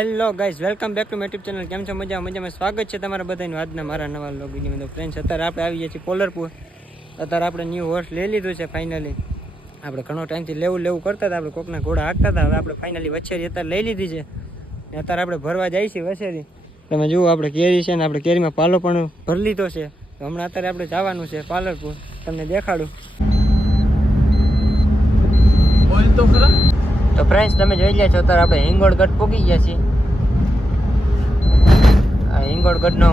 Hello guys, welcome back to my YouTube channel. કેમ છો? મજામાં સ્વાગત છે તમારા બધાનું આજના મારા નવા વ્લોગ વિડીયોમાં. તો ફ્રેન્ડ્સ, અત્યારે આપણે આવી ગયા છીએ પોલરપુર. અત્યારે આપણે ન્યૂ હોર્સ લઈ લીધું છે ફાઇનલી. આપણે ઘણો ટાઈમથી લેવું કરતા હતા, આપણે કોકના ઘોડા હાંકતા હતા. હવે આપણે ફાઇનલી વછેરી અત્યારે લઈ લીધી છે. અત્યારે આપણે ભરવા જઈએ છીએ વછેરી. તમે જુઓ, આપણે કેરી છે ને, આપણે કેરીમાં પાલો પણ ભરી લીધો છે. તો હમણાં અત્યારે આપણે જવાનું છે પાલરપુર. તમને દેખાડું તો ફ્રેન્ડ્સ, તમે જોઈ લ્યા છો અત્યારે આપણે હિંગોળગઢ પૂગી ગયા છીએ. આ હિંગોળગઢનો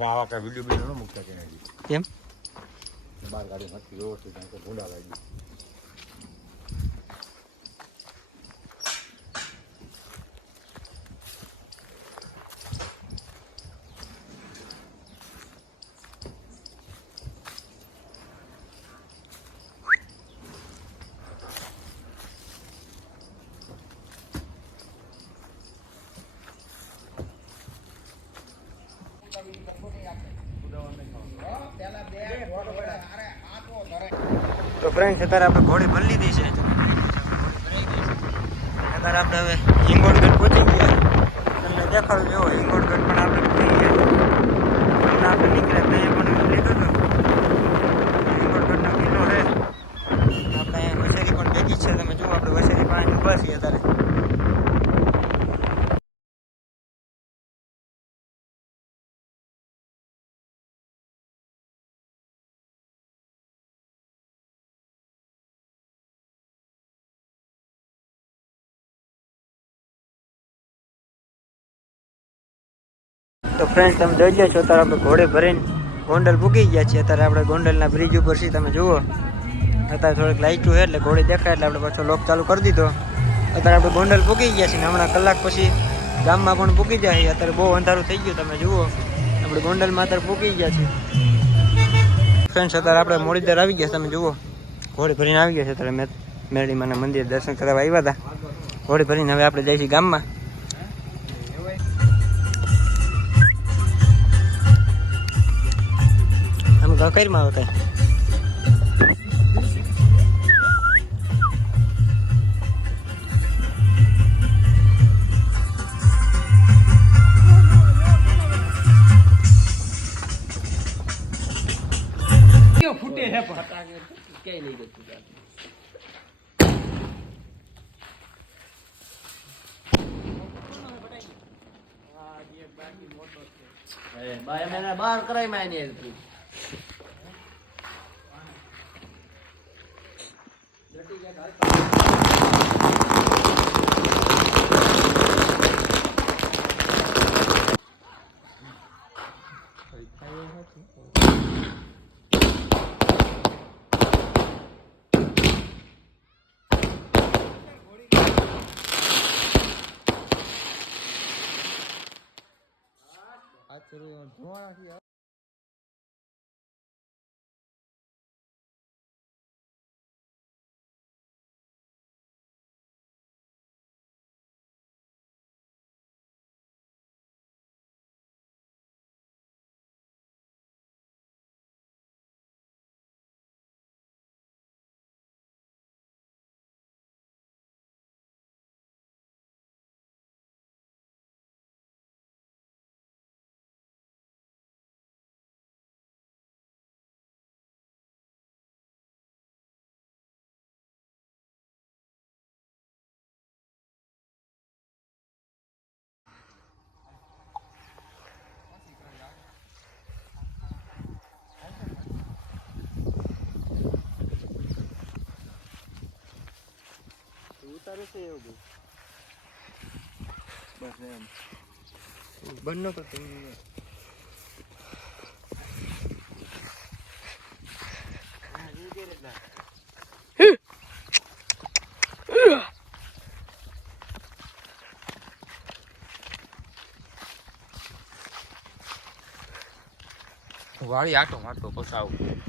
આવા કઈ વિડીયો બીડીયો ન મૂકતા કે કેમ બાર ગાડી નથી વ્યવસ્થિત ભૂંડા લાગી. તો ફ્રેન્ડ્સ, અત્યારે આપણે ઘોડી ભરી લીધી છે. અત્યારે આપણે હવે હિંગોળગઢ પહોંચી ગયા. તમને દેખાડું એવો હિંગોળગઢ પણ આપણે પહોંચી ગયા. આપણે નીકળ્યા ત્યાં પણ લીધું હતું. હિંગોળગઢનો કિલ્લો છે. આપણે અહીંયા વસેરી પણ ભેગી છે. તમે જુઓ, આપણે વસેરી પાણી ઊભા છીએ અત્યારે. તો ફ્રેન્ડ, તમે જોઈ લો છો અત્યારે આપણે ઘોડે ભરીને ગોંડલ પૂગી ગયા છીએ. અત્યારે આપણે ગોંડલના બ્રિજ ઉપર છીએ. તમે જુઓ, અત્યારે થોડીક લાઇટું છે એટલે ઘોડી દેખાય એટલે આપણે પાછો લોક ચાલુ કરી દીધો. અત્યારે આપણે ગોંડલ પૂગી ગયા છીએ. હમણાં કલાક પછી ગામમાં પણ પૂગી જાય. અત્યારે બહુ અંધારું થઈ ગયું. તમે જુઓ, આપણે ગોંડલમાં અત્યારે પૂગી ગયા છીએ. ફ્રેન્ડ્સ, અત્યારે આપણે મોડીદર આવી ગયા. તમે જુઓ, ઘોડી ભરીને આવી ગયા છે. અત્યારે મેરડીમાના મંદિર દર્શન કરવા આવ્યા હતા. ઘોડી ભરીને હવે આપણે જઈએ છીએ ગામમાં. કઈમાં આવે કઈ ફૂટે હે કઈ નહીં ગયું. બાર કરાય માં ઉતારે છે એવું બસ એમ બંધ ન કરતો. વાળી આટો મારતો પછી આવું.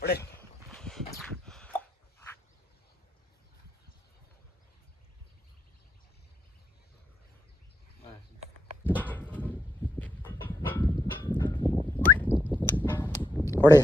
પડે પડે